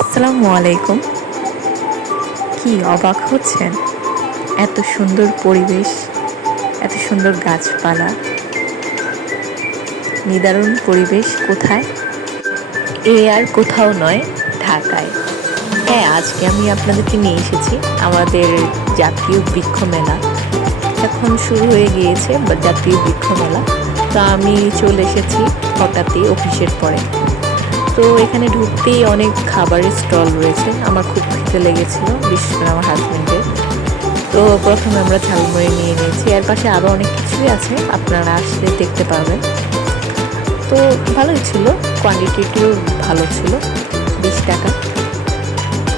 আসসালামু আলাইকুম। কি অবাক হচ্ছেন? এত সুন্দর পরিবেশ, এত সুন্দর গাছপালা, নিদারুণ পরিবেশ কোথায়? আর কোথাও নয়, ঢাকায়। হ্যাঁ, আজকে আমি আপনাদেরকে নিয়ে এসেছি আমাদের জাতীয় বৃক্ষ মেলা। এখন শুরু হয়ে গিয়েছে জাতীয় বৃক্ষ মেলা। তো আমি চলে এসেছি হঠাৎই অফিসের পরে। তো এখানে ঢুকতেই অনেক খাবারের স্টল রয়েছে। আমার খুব খেতে লেগেছিল, বিশেষ করে আমার হাজবেন্ডের। তো প্রথমে আমরা ঝালমুড়ি নিয়ে নিয়েছি, এর পাশে আরও অনেক কিছুই আছে, আপনারা আসলে দেখতে পাবেন। তো ভালোই ছিল, কোয়ান্টিটিটিও ভালো ছিল, 20 টাকা।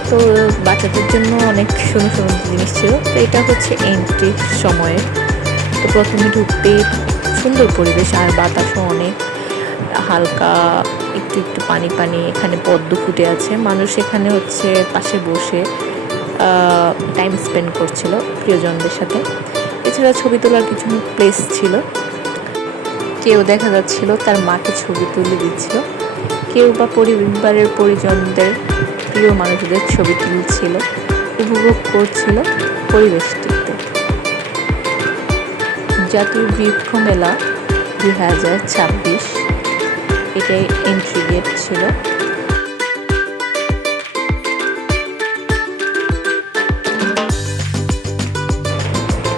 তো বাচ্চাদের জন্য অনেক সুন্দর সুন্দর জিনিস ছিল। তো এটা হচ্ছে এন্ট্রি সময়ে। তো প্রথমে ঢুকতেই সুন্দর পরিবেশ, আর বাতাসও অনেক হালকা, একটু একটু পানি পানি। এখানে পদ্ম ফুটে আছে, মানুষ এখানে হচ্ছে পাশে বসে টাইম স্পেন্ড করছিল প্রিয়জনদের সাথে। এছাড়া ছবি তোলার কিছু প্লেস ছিল, কেউ দেখা যাচ্ছিল তার মাকে ছবি তুলে দিচ্ছিল, কেউ বা পরিবারের পরিজনদের, প্রিয় মানুষদের ছবি তুলছিল, উপভোগ করছিল পরিবেশটিতে। জাতীয় বৃক্ষ মেলা 2026, এটাই এন্ট্রি গেট ছিল।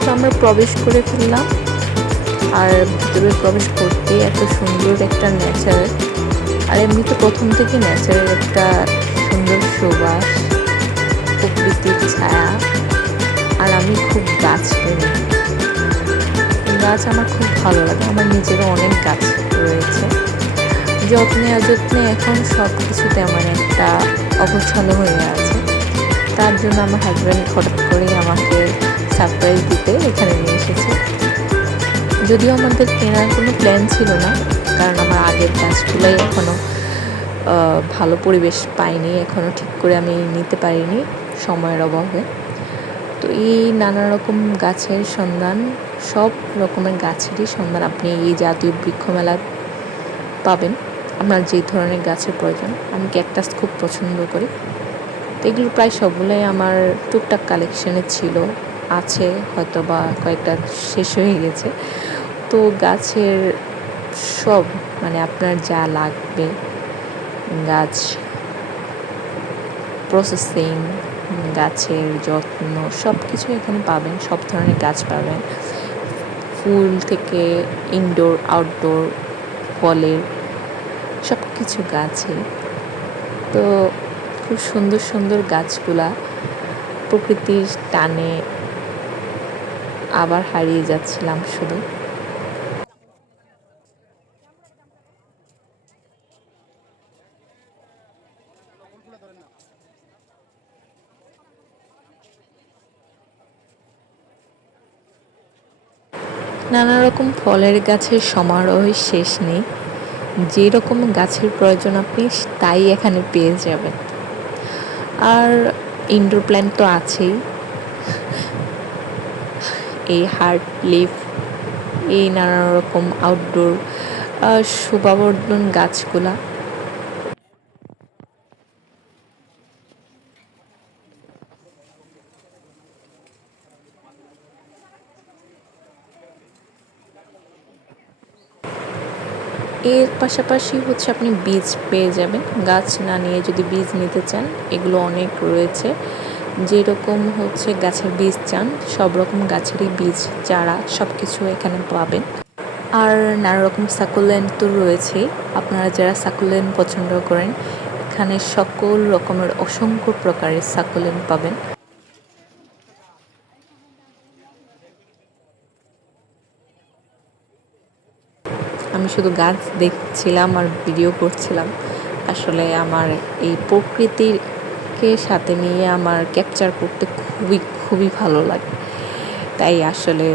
তো আমরা প্রবেশ করে ফেললাম, আর ভিতরে প্রবেশ করতে এত সুন্দর একটা নেচার, আর এমনিতে প্রথম থেকে নেচারের একটা সুন্দর সুবাস, প্রকৃতির ছায়া। আর আমি খুব গাছ প্রেমী, গাছ আমার খুব ভালো লাগে। আমার নিজেরও অনেক গাছ রয়েছে, যত্নে অযত্নে এখন সব কিছুতে আমার একটা অগোছালো হয়ে আছে। তার জন্য আমার হাজব্যান্ড হঠাৎ করেই আমাকে সারপ্রাইজ দিতে এখানে নিয়ে এসেছে। যদিও আমাদের কেনার কোনো প্ল্যান ছিল না, কারণ আমার আগের গাছগুলোই এখনও ভালো পরিবেশ পাইনি, এখনও ঠিক করে আমি নিতে পারিনি সময়ের অভাবে। তো এই নানা রকম গাছের সন্ধান, সব রকমের গাছেরই সন্ধান আপনি এই জাতীয় বৃক্ষ মেলায় পাবেন। আপনার যে ধরনের গাছের প্রয়োজন, আমি ক্যাকটাস খুব পছন্দ করি। তো এগুলো প্রায় সবগুলোই আমার টুকটাক কালেকশানে ছিল, আছে, হয়তো বা কয়েকটা শেষ হয়ে গেছে। তো গাছের সব, মানে আপনার যা লাগবে, গাছ প্রসেসিং, গাছের যত্ন, সব কিছু এখানে পাবেন। সব ধরনের গাছ পাবেন, ফুল থেকে ইনডোর আউটডোর, ফলের সব কিছু গাছই। তো খুব সুন্দর সুন্দর গাছগুলা প্রকৃতির টানে আবার হারিয়ে যাচ্ছিলাম শুধু। নানা রকম ফলের গাছের সমারোহের শেষ নেই। যে রকম গাছের প্রয়োজন আপনি তাই এখানে পেয়ে যাবেন। আর ইনডোর প্ল্যান্ট তো আছেই, এই হার্ট লিফ, এই নানা রকম আউটডোর শোভাবর্ধন গাছগুলা। এর পাশাপাশি হচ্ছে আপনি বীজ পেয়ে যাবেন, গাছ না নিয়ে যদি বীজ নিতে চান, এগুলো অনেক রয়েছে। যেরকম হচ্ছে গাছের বীজ চান, সব রকম গাছেরই বীজ, চারা, সব কিছু এখানে পাবেন। আর নানা রকম সাকুলেন্ট তো রয়েছেই। আপনারা যারা সাকুলেন্ট পছন্দ করেন, এখানে সকল রকমের অসংখ্য প্রকারের সাকুলেন্ট পাবেন। আমি শুধু গাছ দেখছিলাম আর ভিডিও করছিলাম। আসলে আমার এই প্রকৃতিকে সাথে নিয়ে আমার ক্যাপচার করতে খুবই খুবই ভালো লাগে, তাই আসলে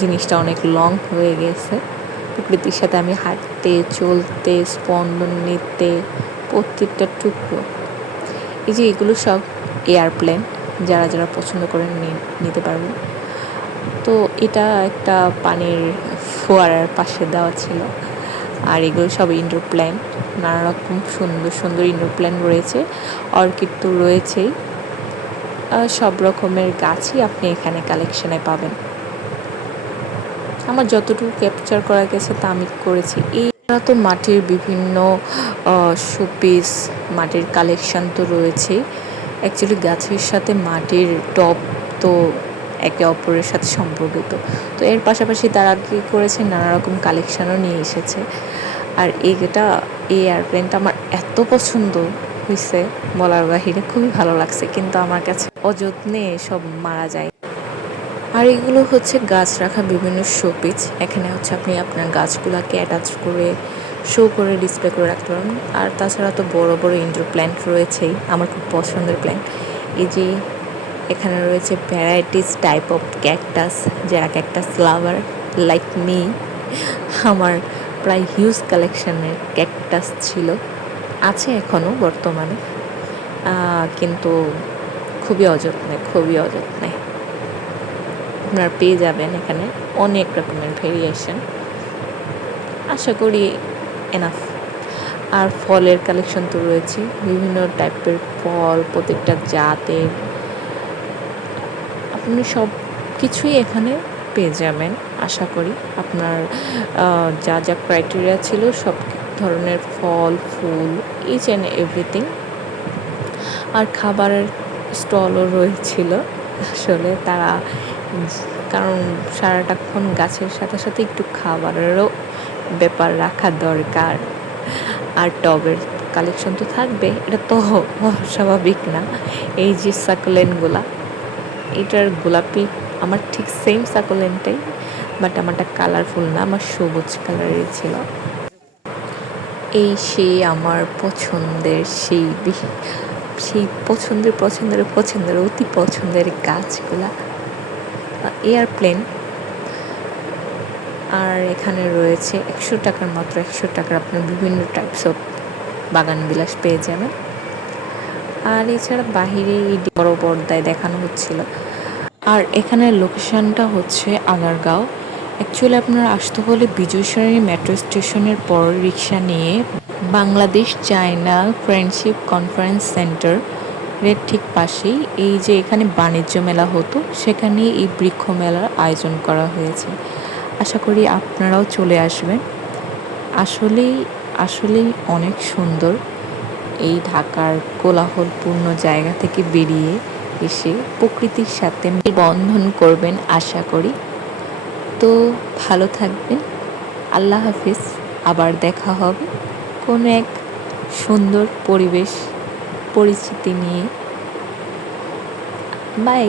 জিনিসটা অনেক লং হয়ে গেছে। প্রকৃতির সাথে আমি হাঁটতে, চলতে, স্পন্দন নিতে, প্রত্যেকটা টুকরো। এই যে এগুলো সব এয়ারপ্লেন, যারা যারা পছন্দ করেন নিতে পারবেন। তো এটা একটা পানির ফোয়ারার পাশে দেওয়া ছিল, আর এগুলো সব ইনডোর প্ল্যান্ট, নানা রকম সুন্দর সুন্দর ইনডোর প্ল্যান্ট রয়েছে। অর্কিড তো রয়েছেই, সব রকমের গাছই আপনি এখানে কালেকশনে পাবেন। আমার যতটুকু ক্যাপচার করা গেছে তা আমি করেছি। এরা তো মাটির বিভিন্ন শোপিস, মাটির কালেকশন তো রয়েছে। অ্যাকচুয়ালি গাছের সাথে মাটির টব তো একে অপরের সাথে সম্পর্কিত। তো এর পাশাপাশি তারা কী করেছে, নানা রকম কালেকশানও নিয়ে এসেছে। আর এই এয়ারপ্লেনটা আমার এত পছন্দ হয়েছে বলার বাহিরে, খুবই ভালো লাগছে, কিন্তু আমার কাছে অযত্নে সব মারা যায়। আর এগুলো হচ্ছে গাছ রাখা বিভিন্ন শোপিস। এখানে হচ্ছে আপনি আপনার গাছগুলোকে অ্যাটাচ করে শো করে ডিসপ্লে করে রাখতে পারবেন। আর তাছাড়া তো বড় বড় ইনডোর প্ল্যান্ট রয়েছেই, আমার খুব পছন্দের প্ল্যান্ট। এই যে এখানে রয়েছে ভ্যারাইটিস টাইপ অফ ক্যাকটাস, যারা ক্যাকটাস লাভার লাইক মি। আমার প্রায় হিউজ কালেকশানের ক্যাকটাস ছিল, আছে এখনও বর্তমানে, কিন্তু খুবই অযত্নে আপনারা পেয়ে যাবেন এখানে অনেক রকমের ভেরিয়েশন, আশা করি এনাফ। আর ফলের কালেকশন তো রয়েছে, বিভিন্ন টাইপের ফল, প্রত্যেকটা জাতের আপনি সব কিছুই এখানে পেয়ে যাবেন। আশা করি আপনার যা যা ক্রাইটেরিয়া ছিল সব ধরনের ফল, ফুল, ইচ অ্যান্ড এভরিথিং। আর খাবারের স্টলও রয়েছিল। আসলে তারা, কারণ সারাটাক্ষণ গাছের সাথে সাথে একটু খাবারেরও ব্যাপার রাখা দরকার। আর টবের কালেকশন তো থাকবে, এটা তো স্বাভাবিক না। এই যে সাকুলেন্টগুলা, এটার গোলাপি আমার ঠিক সেম সাকুলেন্টটাই, বাট আমারটা কালারফুল না, আমার সবুজ কালারের ছিল। এই সেই আমার পছন্দের সেই পছন্দের অতি পছন্দের গাছগুলা, এয়ারপ্লেন। আর এখানে রয়েছে 100 টাকার, মাত্র 100 টাকার আপনার বিভিন্ন টাইপস অফ বাগান বিলাস পেয়ে যাবেন। আর এছাড়া বাহিরে এই বড় পর্দায় দেখানো হচ্ছিল। আর এখানের লোকেশনটা হচ্ছে আগারগাঁও। অ্যাকচুয়ালি আপনারা আসতে হলে বিজয় সরণি মেট্রো স্টেশনের পর রিক্সা নিয়ে Bangladesh China friendship conference centre এর ঠিক পাশেই এই যে এখানে বাণিজ্য মেলা হতো, সেখানে এই বৃক্ষ মেলার আয়োজন করা হয়েছে। আশা করি আপনারাও চলে আসবেন। আসলেই অনেক সুন্দর এই ঢাকার কোলাহলপূর্ণ জায়গা থেকে বেরিয়ে এসে প্রকৃতির সাথে বন্ধন করবেন আশা করি। তো ভালো থাকবেন, আল্লাহ হাফিজ। আবার দেখা হবে কোনো এক সুন্দর পরিবেশ পরিচিতি নিয়ে। বাই।